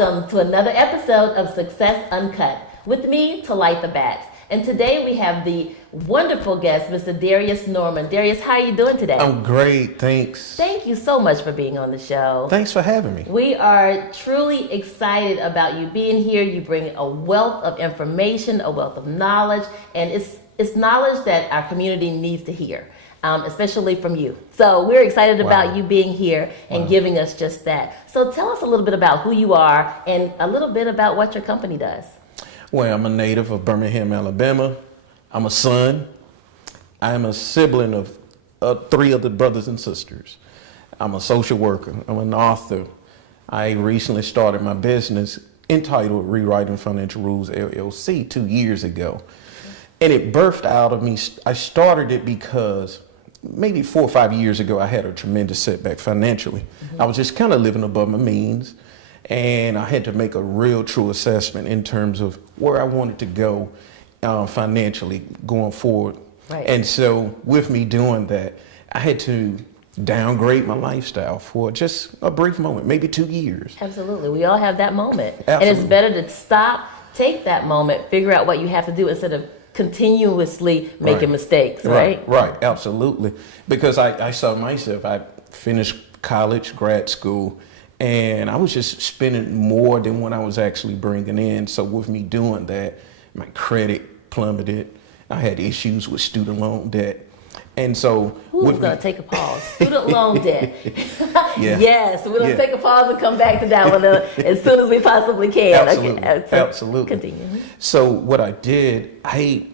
Welcome to another episode of Success Uncut with me, Talitha. And today we have the wonderful guest, Mr. Darius Norman. Darius, how are you doing today? I'm great, thanks. Thank you so much for being on the show. Thanks for having me. We are truly excited about you being here. You bring a wealth of information, a wealth of knowledge, and it's knowledge that our community needs to hear. Especially from you. So we're excited about you being here and giving us just that. So tell us a little bit about who you are and a little bit about what your company does. Well, I'm a native of Birmingham, Alabama. I'm a son. I'm a sibling of three other brothers and sisters. I'm a social worker. I'm an author. I recently started my business entitled Rewriting Financial Rules, LLC, 2 years ago. And it birthed out of me. I started it because maybe 4 or 5 years ago, I had a tremendous setback financially. I was just kind of living above my means, and I had to make a real true assessment in terms of where I wanted to go financially going forward. Right. And so with me doing that, I had to downgrade my lifestyle for just a brief moment, maybe 2 years. Absolutely. We all have that moment. Absolutely. And it's better to stop, take that moment, figure out what you have to do instead of continuously making mistakes, right? Right, absolutely. Because I saw myself, I finished college, grad school, and I was just spending more than what I was actually bringing in. So with me doing that, my credit plummeted. I had issues with student loan debt. And so we're going to take a pause. Student loan debt. Yeah. Yes, we're going to take a pause and come back to that one as soon as we possibly can. Absolutely. Okay. So Absolutely. Continue. So what I did, I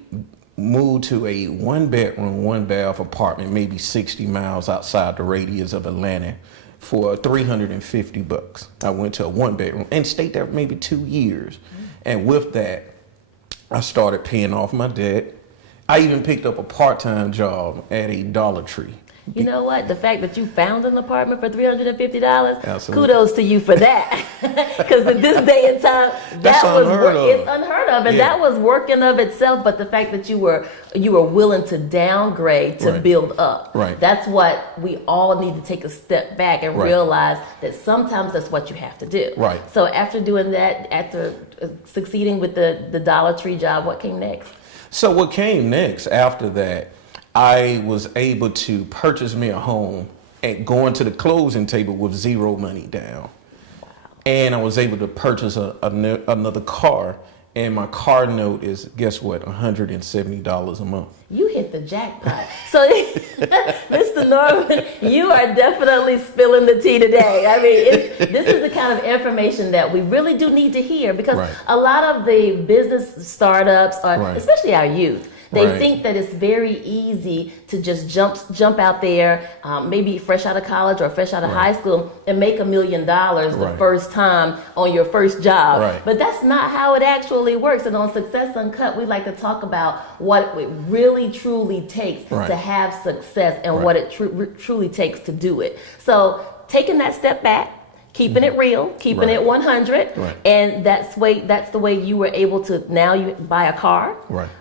moved to a 1-bedroom, 1-bath apartment, maybe 60 miles outside the radius of Atlanta for $350. I went to a 1-bedroom and stayed there maybe 2 years. And with that, I started paying off my debt. I even picked up a part-time job at a Dollar Tree. You know what? The fact that you found an apartment for $350, Absolutely. kudos to you for that. Because in this day and time, That's unheard of. It's unheard of, and that was working of itself. But the fact that you were willing to downgrade to build up, that's what we all need to take a step back and realize that sometimes that's what you have to do. Right. So after doing that, after succeeding with the Dollar Tree job, what came next? So what came next after that, I was able to purchase me a home and go into the closing table with zero money down. Wow. And I was able to purchase another car. And my car note is, guess what, $170 a month. You hit the jackpot. So, Mr. Norman, you are definitely spilling the tea today. I mean, this is the kind of information that we really do need to hear because a lot of the business startups, especially our youth, they think that it's very easy to just jump out there, maybe fresh out of college or fresh out of high school and make $1 million the first time on your first job. But that's not how it actually works. And on Success Uncut, we like to talk about what it really truly takes to have success and what it truly takes to do it. So taking that step back, keeping it real, keeping it 100, and that's the way you were able to now you buy a car,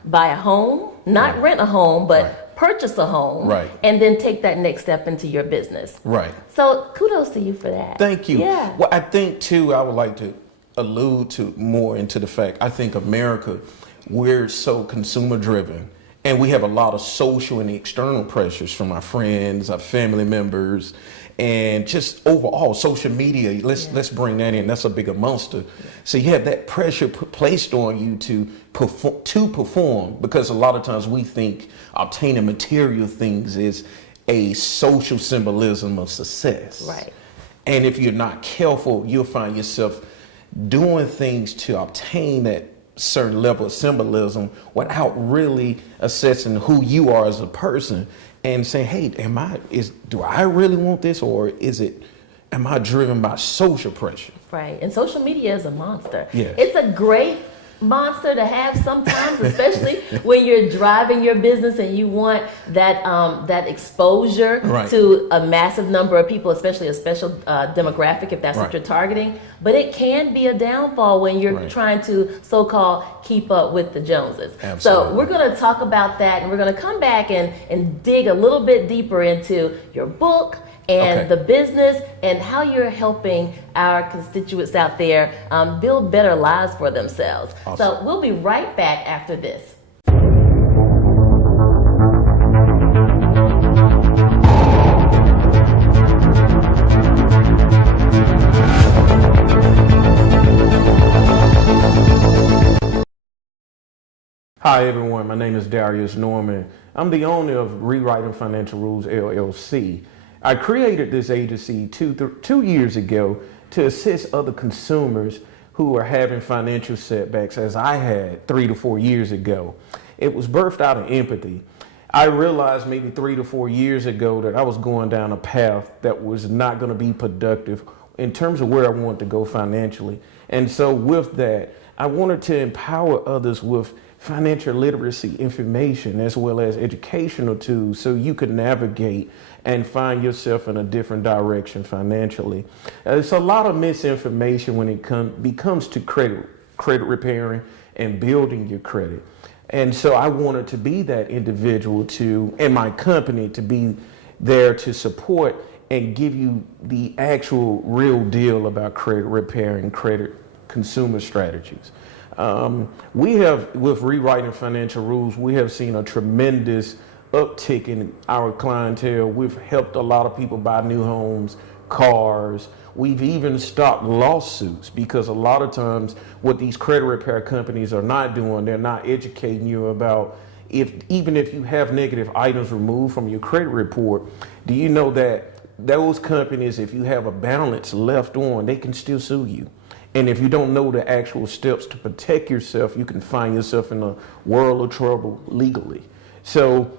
buy a home, not rent a home, but purchase a home, and then take that next step into your business. So kudos to you for that. Thank you. Yeah. Well, I think too, I would like to allude to more into the fact, I think America, we're so consumer driven. And we have a lot of social and external pressures from our friends, our family members, and just overall social media. Let's bring that in. That's a bigger monster. So you have that pressure placed on you to perform, because a lot of times we think obtaining material things is a social symbolism of success. And if you're not careful, you'll find yourself doing things to obtain that certain level of symbolism without really assessing who you are as a person and saying, hey, do I really want this, or am I driven by social pressure? And social media is a monster. Yes. It's a great monster to have sometimes, especially when you're driving your business and you want that exposure to a massive number of people, especially a special demographic, if that's what you're targeting. But it can be a downfall when you're trying to so-called keep up with the Joneses. Absolutely. So we're going to talk about that, and we're going to come back and dig a little bit deeper into your book and the business and how you're helping our constituents out there build better lives for themselves. Awesome. So we'll be right back after this. Hi everyone, my name is Darius Norman. I'm the owner of Rewriting Financial Rules LLC. I created this agency two years ago to assist other consumers who are having financial setbacks as I had 3 to 4 years ago. It was birthed out of empathy. I realized maybe 3 to 4 years ago that I was going down a path that was not going to be productive in terms of where I wanted to go financially. And so with that, I wanted to empower others with financial literacy information as well as educational tools so you could navigate and find yourself in a different direction financially. There's a lot of misinformation when it comes to credit repairing and building your credit. And so I wanted to be that individual and my company to be there to support and give you the actual real deal about credit repair and credit consumer strategies. We have, with Rewriting Financial Rules, we have seen a tremendous uptick in our clientele. We've helped a lot of people buy new homes, cars. We've even stopped lawsuits because a lot of times what these credit repair companies are not doing, they're not educating you about even if you have negative items removed from your credit report, do you know that those companies, if you have a balance left on, they can still sue you. And if you don't know the actual steps to protect yourself, you can find yourself in a world of trouble legally. So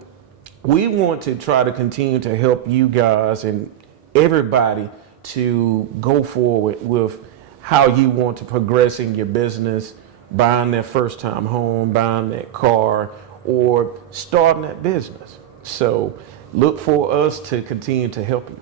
we want to try to continue to help you guys and everybody to go forward with how you want to progress in your business, buying that first time home, buying that car, or starting that business. So look for us to continue to help you.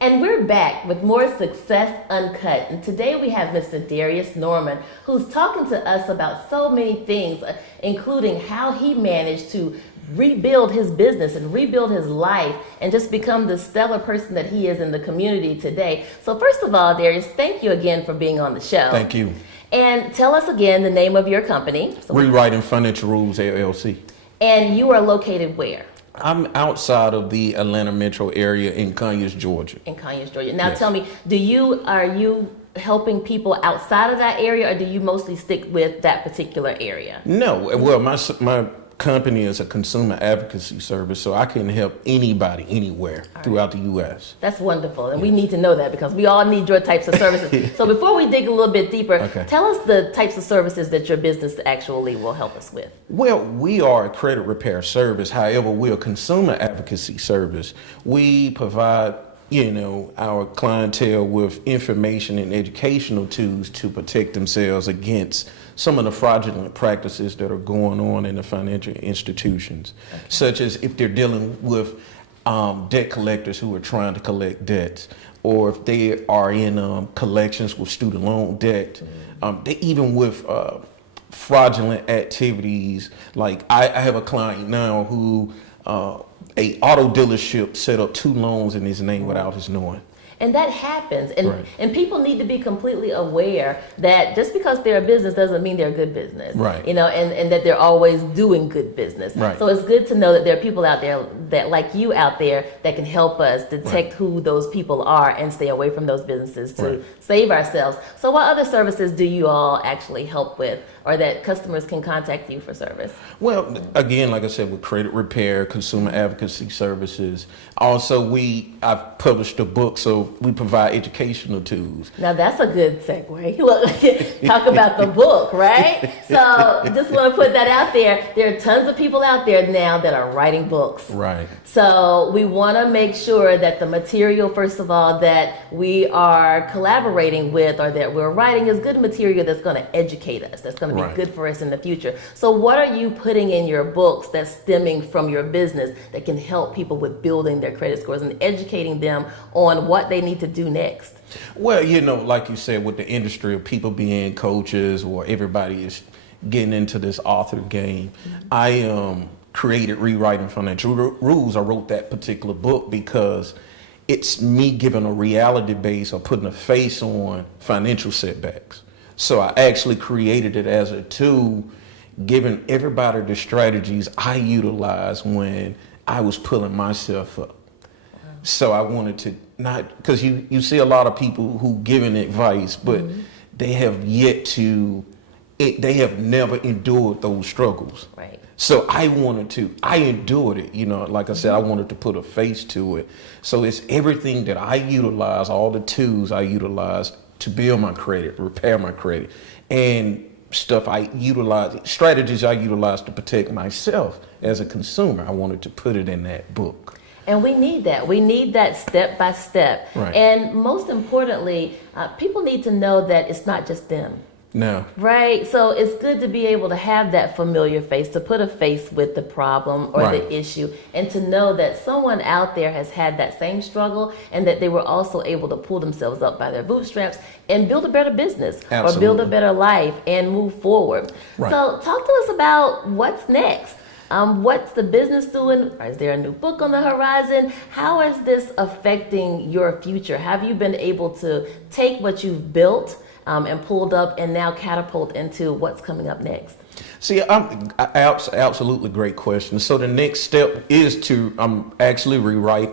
And we're back with more Success Uncut. And today we have Mr. Darius Norman, who's talking to us about so many things, including how he managed to rebuild his business and rebuild his life and just become the stellar person that he is in the community today. So first of all, Darius, thank you again for being on the show. Thank you. And tell us again the name of your company. Rewriting Financial Rules LLC. And you are located where? I'm outside of the Atlanta metro area in Conyers, Georgia. In Conyers, Georgia. Now Yes. tell me, are you helping people outside of that area, or do you mostly stick with that particular area? No, well, my company is a consumer advocacy service, so I can help anybody anywhere throughout the U.S. That's wonderful, and we need to know that because we all need your types of services. So before we dig a little bit deeper, tell us the types of services that your business actually will help us with. Well, we are a credit repair service. However, we're a consumer advocacy service. We provide our clientele with information and educational tools to protect themselves against some of the fraudulent practices that are going on in the financial institutions, such as if they're dealing with debt collectors who are trying to collect debts, or if they are in collections with student loan debt, even with fraudulent activities. Like I have a client now who a auto dealership set up 2 loans in his name without his knowing. And that happens, and people need to be completely aware that just because they're a business doesn't mean they're a good business, right? And that they're always doing good business, right? So it's good to know that there are people out there that, like you out there, that can help us detect who those people are and stay away from those businesses to save ourselves. So what other services do you all actually help with, or that customers can contact you for service? Well, again, like I said, with credit repair, consumer advocacy services. Also, I've published a book, so So we provide educational tools. Now that's a good segue. Look, talk about the book, right? So just want to put that out there. There are tons of people out there now that are writing books. Right. So we want to make sure that the material, first of all, that we are collaborating with or that we're writing is good material that's going to educate us, that's going to be good for us in the future. So what are you putting in your books that's stemming from your business that can help people with building their credit scores and educating them on what they need to do next? Well, you know, like you said, with the industry of people being coaches or everybody is getting into this author game, I created Rewriting Financial Rules. I wrote that particular book because it's me giving a reality base or putting a face on financial setbacks. So I actually created it as a tool, giving everybody the strategies I utilized when I was pulling myself up. So I wanted to not, because you see a lot of people who giving advice, but they have yet to, they have never endured those struggles. Right. So I endured it, you know, like I said, I wanted to put a face to it. So it's everything that I utilize, all the tools I utilize to build my credit, repair my credit, and stuff I utilize, strategies I utilize to protect myself as a consumer. I wanted to put it in that book. And we need that. We need that step by step. Right. And most importantly, people need to know that it's not just them. No. Right. So it's good to be able to have that familiar face, to put a face with the problem or the issue, and to know that someone out there has had that same struggle and that they were also able to pull themselves up by their bootstraps and build a better business or build a better life and move forward. Right. So talk to us about what's next. What's the business doing? Is there a new book on the horizon? How is this affecting your future? Have you been able to take what you've built and pulled up and now catapult into what's coming up next? See, absolutely great question. So the next step is I'm actually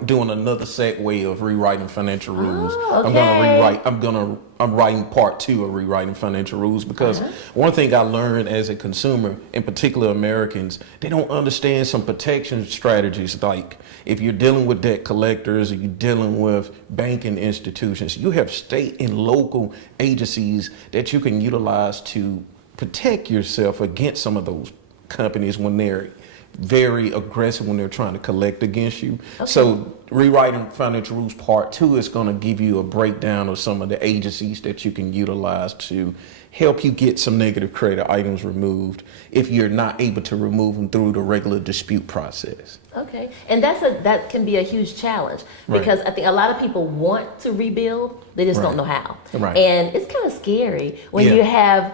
doing another segue of Rewriting Financial Rules. Oh, okay. I'm writing part 2 of Rewriting Financial Rules because one thing I learned as a consumer, in particular Americans, they don't understand some protection strategies. Like if you're dealing with debt collectors or you're dealing with banking institutions, you have state and local agencies that you can utilize to protect yourself against some of those companies when they're very aggressive, when they're trying to collect against you. Okay. So Rewriting Financial Rules Part 2 is going to give you a breakdown of some of the agencies that you can utilize to help you get some negative credit items removed if you're not able to remove them through the regular dispute process. Okay, and that can be a huge challenge because I think a lot of people want to rebuild, they just don't know how. Right. And it's kind of scary when you have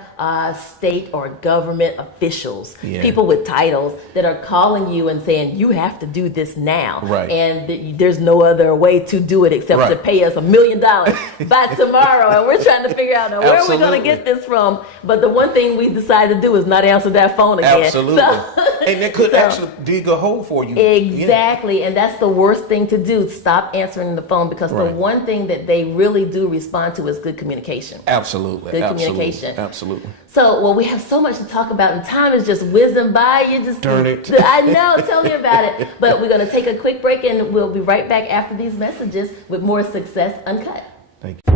state or government officials, people with titles that are calling you and saying you have to do this now, and there's no other way to do it except to pay us $1 million by tomorrow, and we're trying to figure out where are we going to get this from. But the one thing we decided to do is not answer that phone again. Absolutely. And that could actually dig a hole for you. Exactly, and that's the worst thing to do. Stop answering the phone because the one thing that they really do respond to is good communication. Absolutely. Good communication. Absolutely. So, well, we have so much to talk about, and time is just whizzing by. Darn it. I know, tell me about it. But we're going to take a quick break, and we'll be right back after these messages with more Success Uncut. Thank you.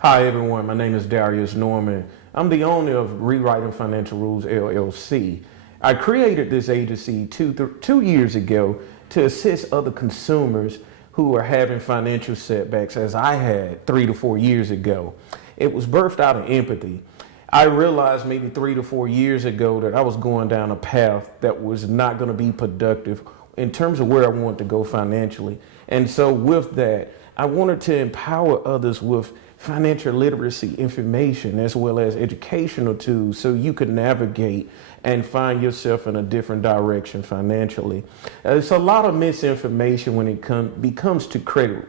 Hi everyone, my name is Darius Norman. I'm the owner of Rewriting Financial Rules LLC. I created this agency 2 years ago to assist other consumers who are having financial setbacks as I had 3 to 4 years ago. It was birthed out of empathy. I realized maybe 3 to 4 years ago that I was going down a path that was not going to be productive in terms of where I wanted to go financially. And so with that, I wanted to empower others with financial literacy information as well as educational tools so you could navigate and find yourself in a different direction financially. It's a lot of misinformation when it comes to credit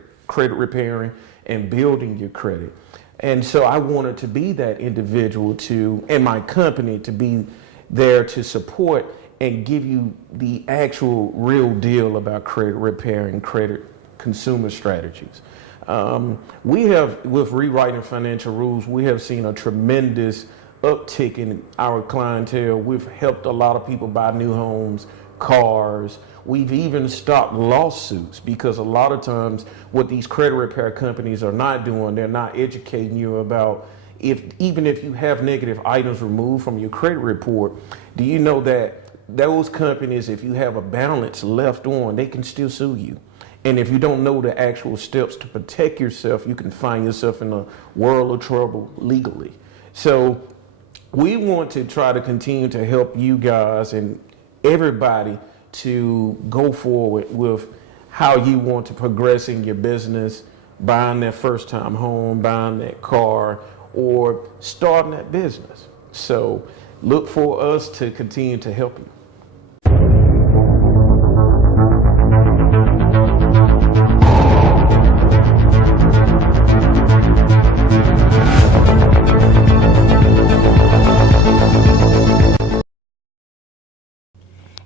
repairing and building your credit. And so I wanted to be that individual and my company to be there to support and give you the actual real deal about credit repair and credit consumer strategies. We have, with rewriting financial rules, we have seen a tremendous uptick in our clientele. We've helped a lot of people buy new homes, cars. We've even stopped lawsuits because a lot of times what these credit repair companies are not doing, they're not educating you about even if you have negative items removed from your credit report, do you know that those companies, if you have a balance left on, they can still sue you. And if you don't know the actual steps to protect yourself, you can find yourself in a world of trouble legally. So we want to try to continue to help you guys and everybody to go forward with how you want to progress in your business, buying that first time home, buying that car, or starting that business. So look for us to continue to help you.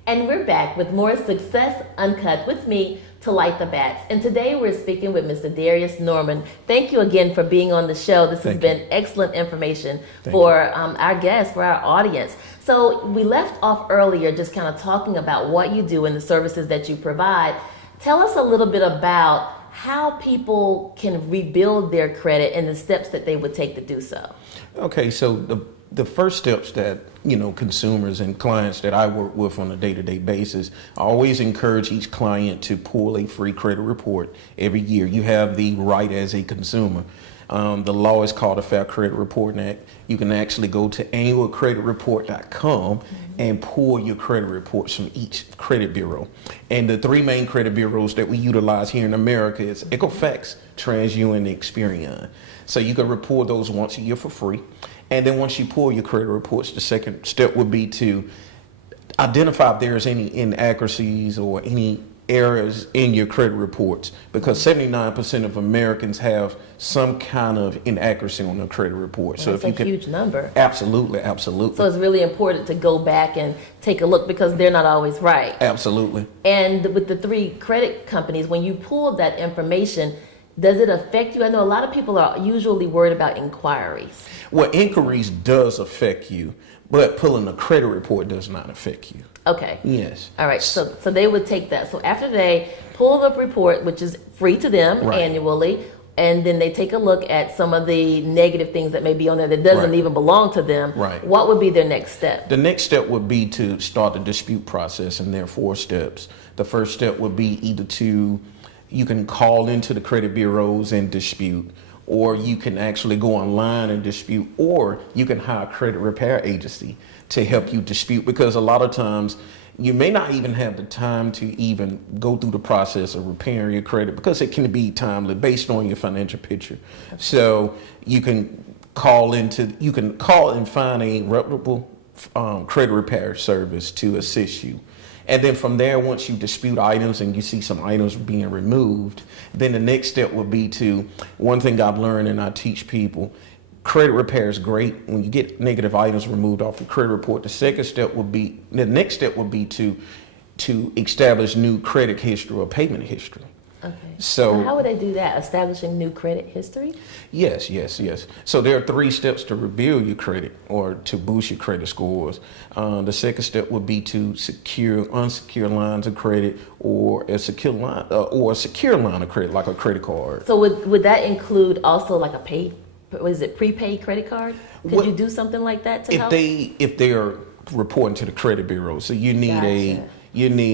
And we're back with more Success Uncut with me, Talitha. And today we're speaking with Mr. Darius Norman. Thank you again for being on the show. This has been excellent information for our guests, for our audience. So we left off earlier just kind of talking about what you do and the services that you provide. Tell us a little bit about how people can rebuild their credit and the steps that they would take to do so. Okay, so the first steps that, consumers and clients that I work with on a day-to-day basis, I always encourage each client to pull a free credit report every year. You have the right as a consumer. The law is called the Fair Credit Reporting Act. You can actually go to annualcreditreport.com and pull your credit reports from each credit bureau. And the three main credit bureaus that we utilize here in America is Equifax, TransUnion, and Experian. So you can report those once a year for free. And then once you pull your credit reports, the second step would be to identify if there's any inaccuracies or any errors in your credit reports, because 79% of Americans have some kind of inaccuracy on their credit report. So if you can, huge number. Absolutely, absolutely. So it's really important to go back and take a look because they're not always right. Absolutely. And with the three credit companies, when you pull that information, does it affect you? I know a lot of people are usually worried about inquiries. Well, inquiries does affect you, but pulling a credit report does not affect you. Okay. Yes. All right. So they would take that. So after they pull the report, which is free to them annually, and then they take a look at some of the negative things that may be on there that doesn't even belong to them. Right. What would be their next step? The next step would be to start the dispute process, and there are 4 steps. The first step would be you can call into the credit bureaus and dispute, or you can actually go online and dispute, or you can hire a credit repair agency to help you dispute, because a lot of times you may not even have the time to even go through the process of repairing your credit because it can be timely based on your financial picture. So you can call and find a reputable credit repair service to assist you. And then from there, once you dispute items and you see some items being removed, then the next step would be one thing I've learned and I teach people, credit repair is great when you get negative items removed off your credit report. The next step would be to establish new credit history or payment history. Okay. So how would they do that? Establishing new credit history? Yes. So there are 3 steps to rebuild your credit or to boost your credit scores. The second step would be to secure unsecured lines of credit or a secure line of credit, like a credit card. So would that include also like prepaid credit card? Could you do something like that to help? If they are reporting to the credit bureau, so you need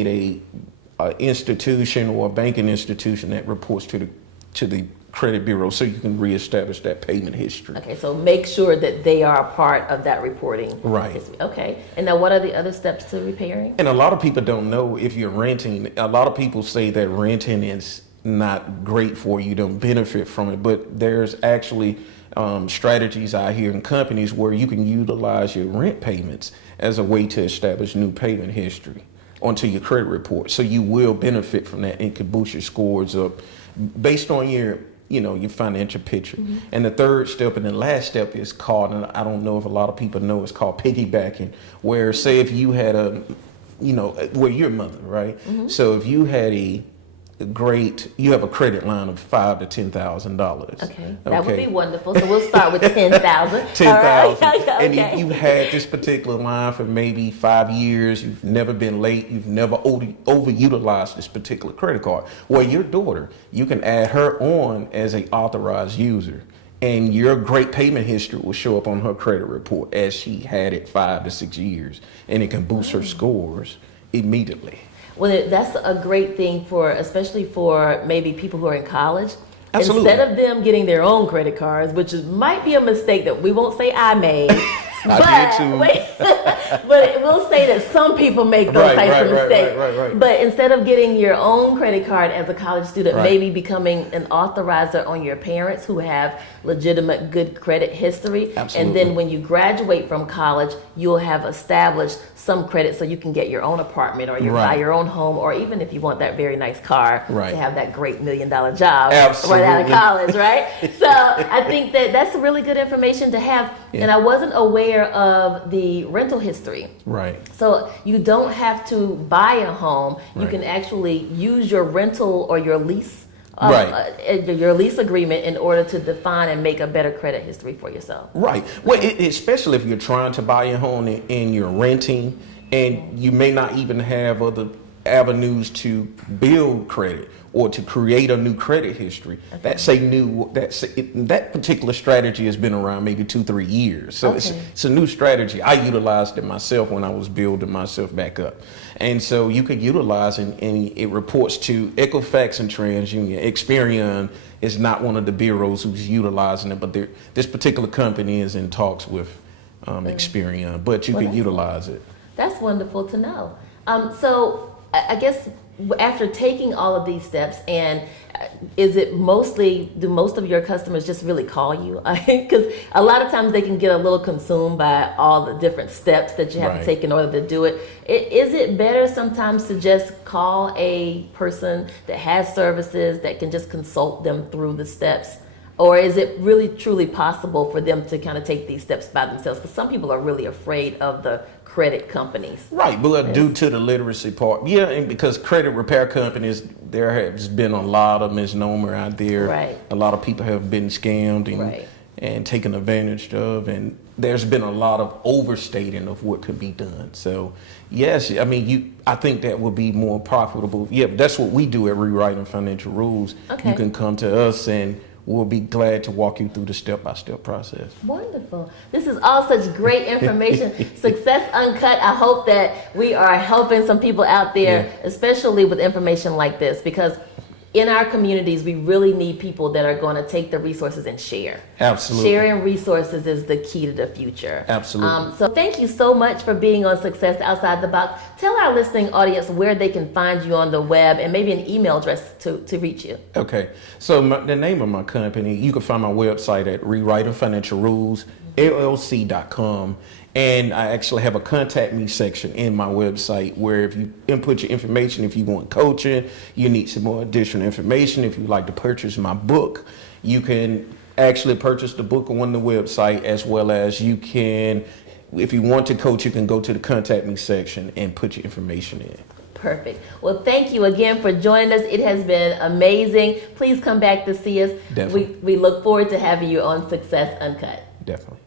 a institution or a banking institution that reports to the credit bureau, so you can reestablish that payment history. Okay, so make sure that they are a part of that reporting. Right. Okay, and now what are the other steps to repairing? And a lot of people don't know, if you're renting, a lot of people say that renting is not great for you, don't benefit from it, but there's actually strategies out here in companies where you can utilize your rent payments as a way to establish new payment history onto your credit report. So you will benefit from that and can boost your scores up based on your financial picture. Mm-hmm. And the third step and the last step is called, and I don't know if a lot of people know, it's called piggybacking, where say if you had where your mother, right? Mm-hmm. So if you had great, you have a credit line of $5,000 to $10,000. Okay, that would be wonderful. So we'll start with 10,000. 10,000. Right. And if you've had this particular line for maybe 5 years, you've never been late, you've never overutilized this particular credit card. Well, your daughter, you can add her on as an authorized user, and your great payment history will show up on her credit report as she had it 5 to 6 years, and it can boost her scores immediately. Well, that's a great thing for, especially for maybe people who are in college. Absolutely. Instead of them getting their own credit cards, which might be a mistake that we won't say I made. I did too. But we'll say that some people make those types of mistakes. Right. But instead of getting your own credit card as a college student, Right. maybe becoming an authorizer on your parents who have legitimate good credit history. Absolutely. And then when you graduate from college, you'll have established some credit so you can get your own apartment or buy your own home, or even if you want that very nice car Right. to have that great $1 million job Absolutely. right out of college, right? So I think that that's really good information to have. Yeah. And I wasn't aware of the rental history. Right. So you don't have to buy a home. You Right. can actually use your rental or your lease, Right. your lease agreement in order to define and make a better credit history for yourself. Right. Well, especially if you're trying to buy a home and you're renting, and you may not even have other avenues to build credit or to create a new credit history. Okay. That particular strategy has been around maybe 2-3 years. So Okay. it's a new strategy. I utilized it myself when I was building myself back up. And so you could utilize it, and it reports to Equifax and TransUnion. Experian is not one of the bureaus who's utilizing it, but this particular company is in talks with Experian, but you can utilize it. That's wonderful to know. So I guess after taking all of these steps, and do most of your customers just really call you? Because a lot of times they can get a little consumed by all the different steps that you have Right. to take in order to do it. Is it better sometimes to just call a person that has services that can just consult them through the steps? Or is it really truly possible for them to kind of take these steps by themselves? Because some people are really afraid of the credit companies. Right, but due to the literacy part, and because credit repair companies, there has been a lot of misnomer out there. Right. A lot of people have been scammed and taken advantage of, and there's been a lot of overstating of what could be done. So, yes, I mean, I think that would be more profitable. Yeah, that's what we do at Rewriting Financial Rules. Okay. You can come to us and we'll be glad to walk you through the step-by-step process. Wonderful. This is all such great information. Success Uncut. I hope that we are helping some people out there, especially with information like this, because in our communities, we really need people that are going to take the resources and share. Absolutely. Sharing resources is the key to the future. Absolutely. So thank you so much for being on Success Outside the Box. Tell our listening audience where they can find you on the web and maybe an email address to reach you. Okay. So the name of my company, you can find my website at Rewriting Financial Rules, LLC.com. And I actually have a contact me section in my website where if you input your information, if you want coaching, you need some more additional information, if you'd like to purchase my book, you can actually purchase the book on the website, as well as you can, if you want to coach, you can go to the contact me section and put your information in. Perfect. Well, thank you again for joining us. It has been amazing. Please come back to see us. Definitely. We look forward to having you on Success Uncut. Definitely.